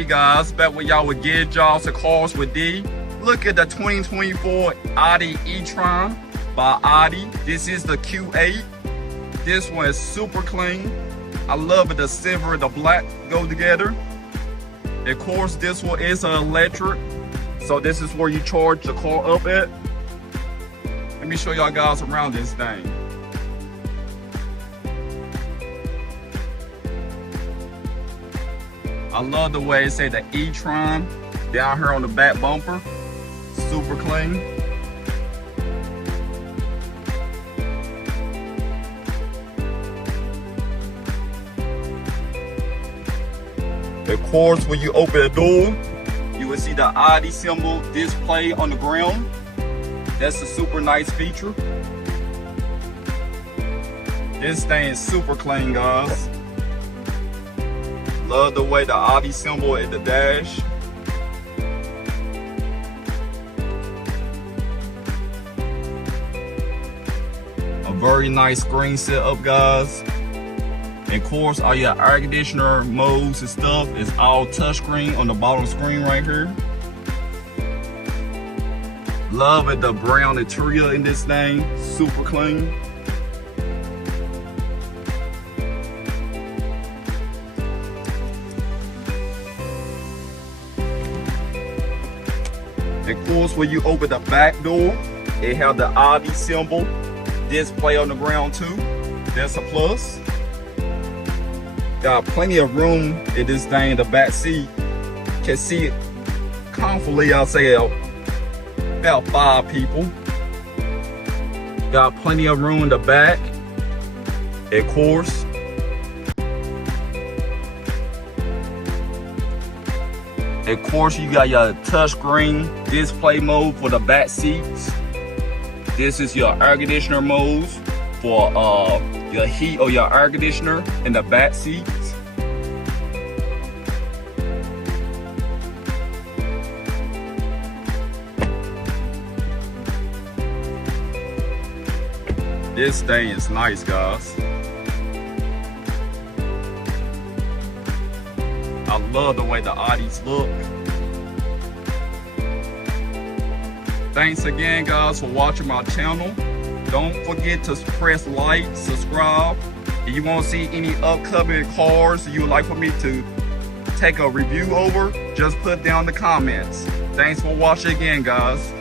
Hey guys, back with y'all with Gear Jobs and Cars with D. Look at the 2024 Audi E-Tron by Audi. This is the Q8. This one is super clean. I love it, the silver and the black go together. Of course, this one is an electric. So this is where you charge the car up at. Let me show y'all guys around this thing. I love the way it say the E-Tron down here on the back bumper. Super clean. Of course, when you open the door, you will see the Audi symbol display on the ground. That's a super nice feature. This thing is super clean, guys. Love the way the Audi symbol at the dash. A very nice screen setup, guys. And of course, all your air conditioner modes and stuff is all touchscreen on the bottom screen right here. Love it, the brown interior in this thing, super clean. Of course, when you open the back door, it have the Audi symbol display on the ground too. That's a plus. Got plenty of room in this thing. The back seat can see comfortably, I'll say about 5 people. Got plenty of room in the back. Of course, you got your touchscreen display mode for the back seats. This is your air conditioner modes for your heat or your air conditioner in the back seats. This thing is nice, guys. I love the way the Audis look. Thanks again, guys, for watching my channel. Don't forget to press like, subscribe. If you want to see any upcoming cars you would like for me to take a review over, just put down the comments. Thanks for watching again, guys.